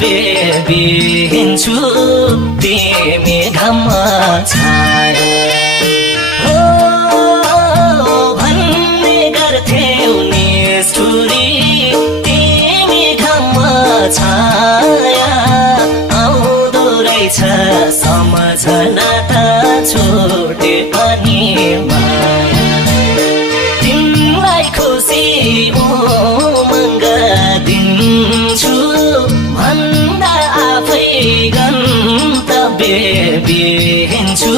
बिहिन्छु तिमी घाममा छायो हो भन्ने गर्थ्यौ निष्ठुरी तिमी घाममा छाया आउँदो रहेछ सम्झना त छुटे पनि माया तिमीलाई खुसी उमङ्ग दिन्छु भन्दा आफै गन्तव्य बिहिन्छु